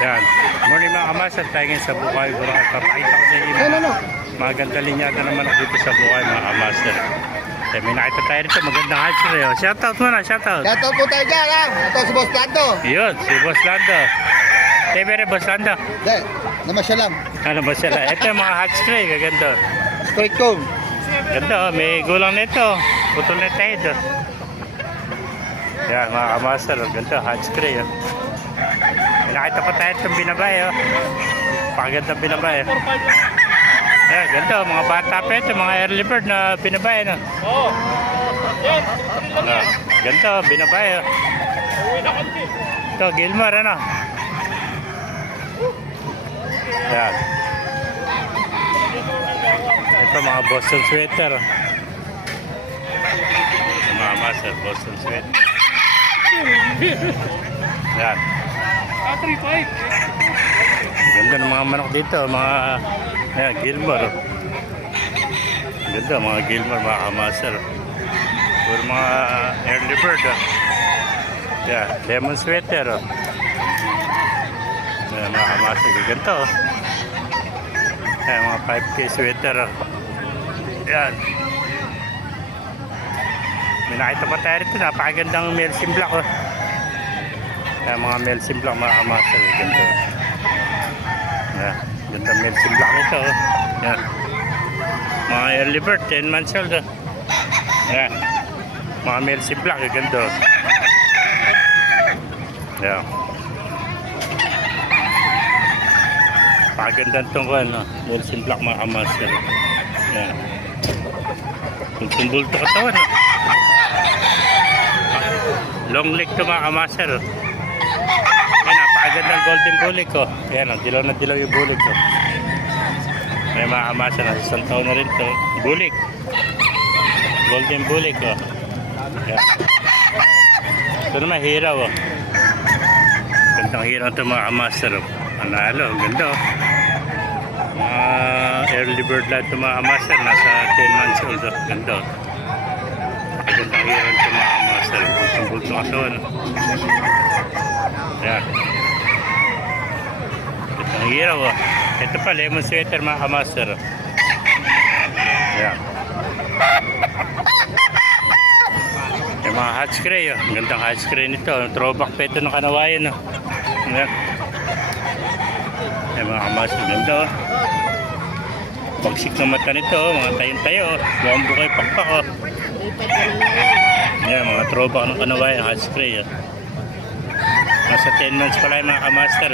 Yan. Morning mga kamaster, tayo ngayon sa Bukay, Boracay. Papakita ko sa inyo mga ganda linyada naman ako dito sa Bukay mga kamaster. Eh, may nakita tayo rito, magandang hatchery. Shoutout muna, shoutout. Shoutout po tayo dyan, ha? Ito si Boss Lando. Yun, si Boss Lando. Tebere, Boss Lando. Hindi, naman siya lang. Ano ba sila? Ito yung mga hatchery, gaganda. Straight comb. Ganda, may gulang nito. Putol na tayo ito. Yan, mga kamaster, ganda, hatchery. May nakita pa tayo itong binabay. Pakaganda binabay. Yan, ganda, mga bata pa ito, mga early bird na binabay. Oo. Yan. Ganda, binabay. Uwi na konti. Ito, Gilmore, ano? Yan. Ito, mga Boston sweater. Ito, mga master, Boston sweater. Yan. 3-5. Ganda ng mga manok dito, mga yan, Gilmore. Ganda, mga Gilmore, mga kamaster. Puro mga early bird. Yan, lemon sweater. Yan, mga kamaster, ganda. Yan, mga 5K sweater. Yan. May nakita pa tayo rito, napakagandang Melsim Black. Yan, mga Melsim Black, mga kamaster, ganda. Yan, ganda Melsim Black ito. Yan. Mga early bird, 10 months old. Yan. Mga Melsim Black, ganda. Yan. Pagandang tungkol, no? Melsim Black, mga kamaster. Yan. Tumbol ito katawan, no? Long leg ito, mga kamaster. Yan, napakagandang golden bulik ko. Yan, dilaw na dilaw yung bulik ko. May mga kamaster na isang taon na rin ito. Bulik. Golden bulik ko. Yan. Ito naman, hiraw. Gandang hiraw ito, mga kamaster. Panalo, ganda. Early bird lang ito, mga kamaster. Nasa 10 months old. Ganda. Gandang hiraw ito, mga kamaster. Bulto katawan. Yan. Ang hiraw. Ito pa, lemon sweater, mga kamaster. Yan. Yung mga hatch cray. Ang gandang hatch cray nito. Throwback pa ito ng kanawayan. Yan. Yung mga kamaster, ganda. Bagsik na mata nito. Mga tayo-tayo. Buwang bukay pakpak. Yan, mga throwback ng kanawayan. Hatch cray. Nasa 10 months pala yung mga kamaster.